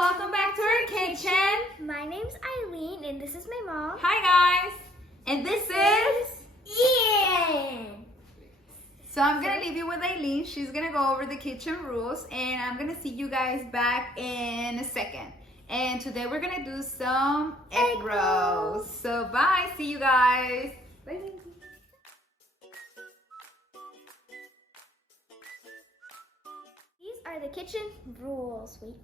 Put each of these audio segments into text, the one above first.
welcome back to our kitchen. My name's Eileen and this is my mom. Hi guys, and this is Ian. So I'm gonna leave you with Eileen. She's gonna go over the kitchen rules and I'm gonna see you guys back in a second. And today we're gonna do some egg rolls. So bye, see you guys. Bye. These are the kitchen rules. Wait.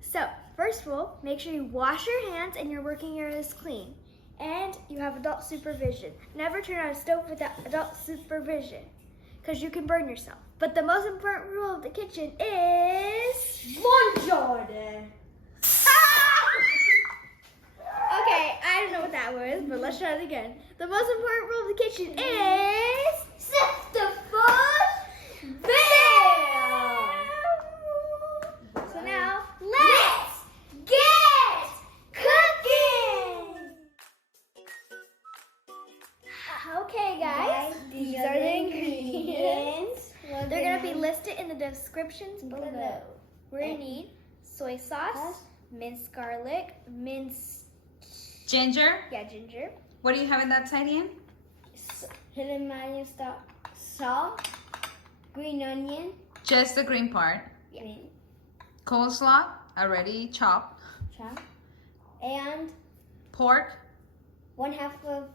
So, first rule, make sure you wash your hands and your working area is clean. And you have adult supervision. Never turn on a stove without adult supervision, because you can burn yourself. But the most important rule of the kitchen is lunch order. Okay, I don't know what that was, but let's try it again. The most important rule of the kitchen is sift the food bill. So now, let's get cooking. Okay, guys, these are the ingredients. They're gonna be listed in the descriptions below. We're gonna need soy sauce, minced garlic, minced Ginger. ginger, What do you have in that side, Ian? Himalaya salt, green onion, Just the green part. Coleslaw, already chopped. and Pork, 1/2 of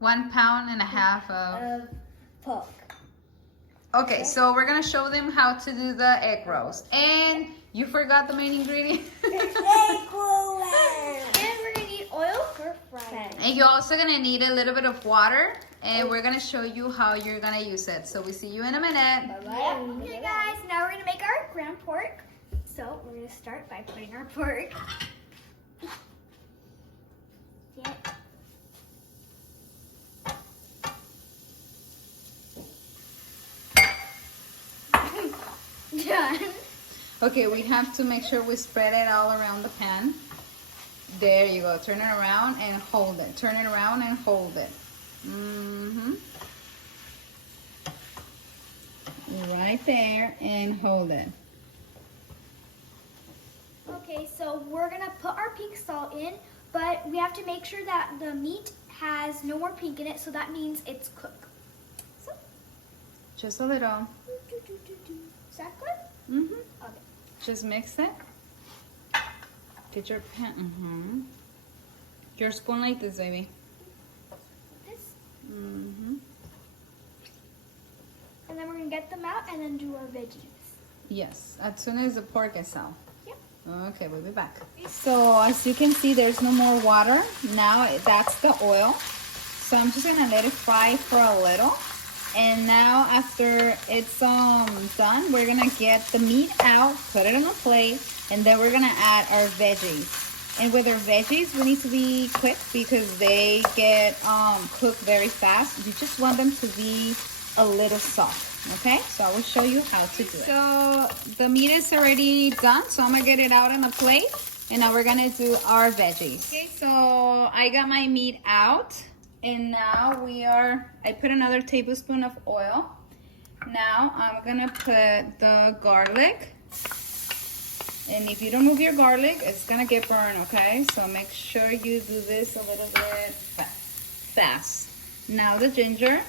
1.5 pounds of. pork. Okay, so we're gonna show them how to do the egg rolls. And you forgot the main ingredient. And we're gonna need oil for frying. And you're also gonna need a little bit of water, and we're gonna show you how you're gonna use it. So we see you in a minute. Bye-bye. Okay, guys, now we're gonna make our ground pork. So we're gonna start by putting our pork. Done. Okay, we have to make sure we spread it all around the pan. There you go. Turn it around and hold it. Turn it around and hold it. Right there and hold it. Okay, so we're gonna put our pink salt in, but we have to make sure that the meat has no more pink in it, so that means it's cooked. So, Just a little. is that good? Okay. Just mix it. Get your pan. Your spoon like this, baby. This. Mm-hmm. And then we're gonna get them out and then do our veggies. Yes, as soon as the pork is out. Yep. Okay, we'll be back. So as you can see, there's no more water. Now that's the oil. So I'm just gonna let it fry for a little. And now after it's done, we're gonna get the meat out, put it on a plate, and then we're gonna add our veggies. And with our veggies, we need to be quick because they get cooked very fast. You just want them to be a little soft, okay? So I will show you how to do it. So the meat is already done, so I'm gonna get it out on a plate, and now we're gonna do our veggies. Okay, so I got my meat out, and now I put another tablespoon of oil. Now I'm gonna put the garlic, and if you don't move your garlic, it's gonna get burned, okay? So make sure you do this a little bit fast. Now the ginger.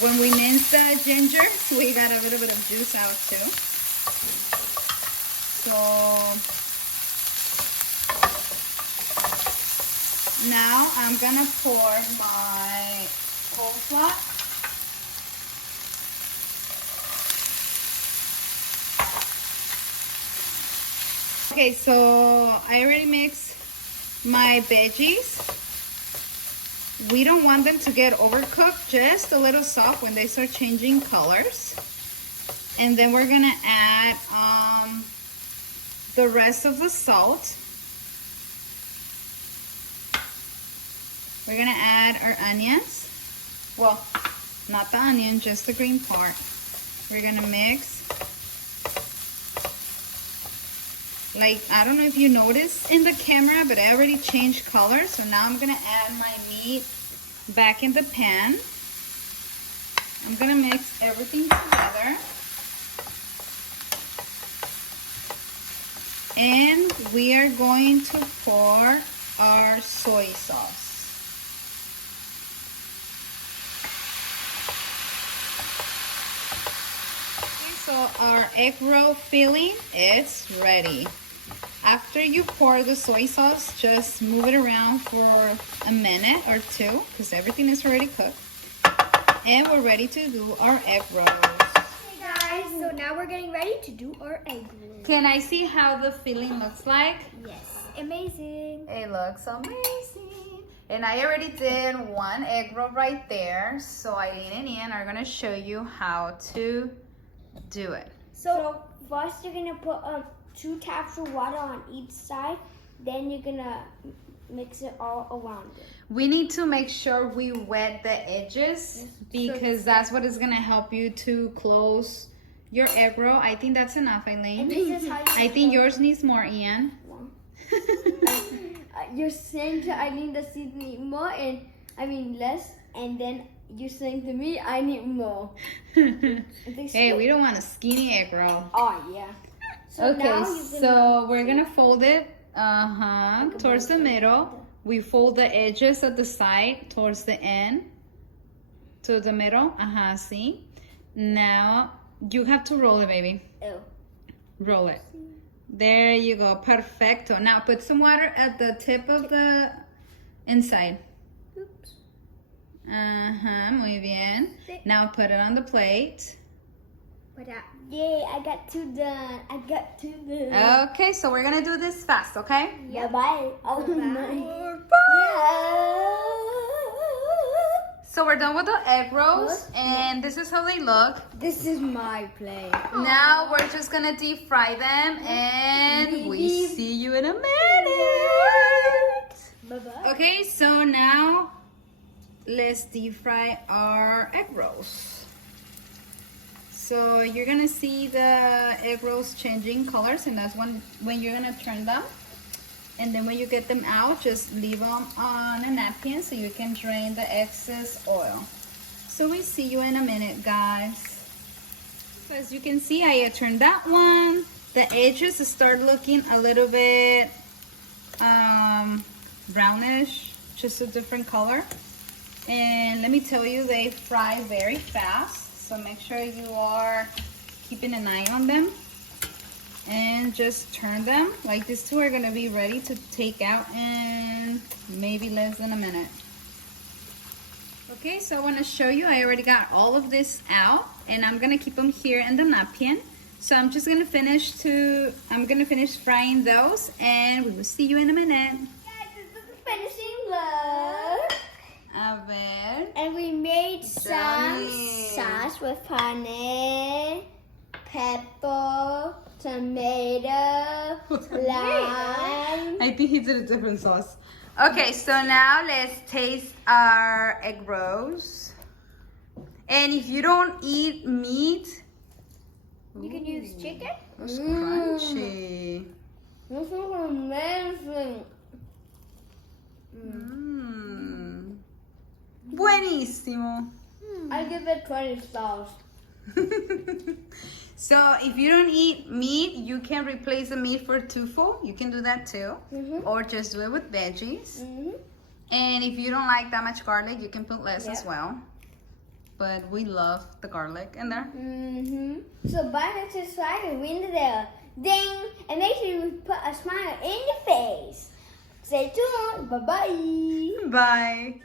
When we mince the ginger, we got a little bit of juice out too. So now I'm gonna pour my coleslaw. Okay, so I already mixed my veggies. We don't want them to get overcooked, just a little soft when they start changing colors. And then we're gonna add the rest of the salt. We're gonna add our onions. Well, not the onion, just the green part. We're gonna mix. Like, I don't know if you noticed in the camera, but I already changed color. So now I'm gonna add my meat back in the pan. I'm gonna mix everything together. And we are going to pour our soy sauce. Okay, so our egg roll filling is ready. After you pour the soy sauce, just move it around for a minute or two because everything is already cooked. And we're ready to do our egg rolls. Hey guys, so now we're getting ready to do our egg rolls. Can I see how the filling looks like? Yes, amazing. It looks amazing. And I already did one egg roll right there. So Eileen and Ian are gonna show you how to do it. So first you're gonna put 2 taps of water on each side. Then you're gonna mix it all around it. We need to make sure we wet the edges because that's what is gonna help you to close your egg roll. I think that's enough, Eileen. And this is how you I think yours needs more, Ian. You're saying to Eileen that she needs more, and I mean less, and then you're saying to me I need more. Hey, we don't want a skinny egg roll. Oh yeah. So Okay, so we're gonna fold it towards the middle. We fold the edges at the side towards the end to the middle. See? Now you have to roll it, baby. Ew. Roll it. There you go. Perfecto. Now put some water at the tip of the inside. Oops. Muy bien. Now put it on the plate. Yay, I got 2 done. I got 2 done. Okay, so we're gonna do this fast, okay? Yeah, bye. Oh, So we're done with the egg rolls, and this is how they look. This is my plate. Now we're just gonna deep fry them, and we see you in a minute. Bye-bye. Okay, so now let's deep fry our egg rolls. So you're gonna see the egg rolls changing colors, and that's when you're gonna turn them. And then when you get them out, just leave them on a napkin so you can drain the excess oil. So we see you in a minute, guys. So as you can see, I turned that one. The edges start looking a little bit brownish, just a different color. And let me tell you, they fry very fast. So make sure you are keeping an eye on them. And just turn them. Like these 2 are gonna be ready to take out in maybe less than a minute. Okay, so I wanna show you, I already got all of this out and I'm gonna keep them here in the napkin. So I'm just gonna finish frying those and we will see you in a minute. Guys, this is the finishing look. A ver. And we made some Yummy. sauce with carne, pepper, tomato, lime. I think he did a different sauce. Okay, so now let's taste our egg rolls. And if you don't eat meat, You can use chicken. it's crunchy. This is amazing. Buenísimo. I give it 20 stars. So if you don't eat meat, you can replace the meat for tofu. You can do that too. Or just do it with veggies. And if you don't like that much garlic, you can put less as well. But we love the garlic in there. So bye, let's subscribe and ring the bell. Ding! And make sure you put a smile in your face. Stay tuned. Bye-bye. Bye.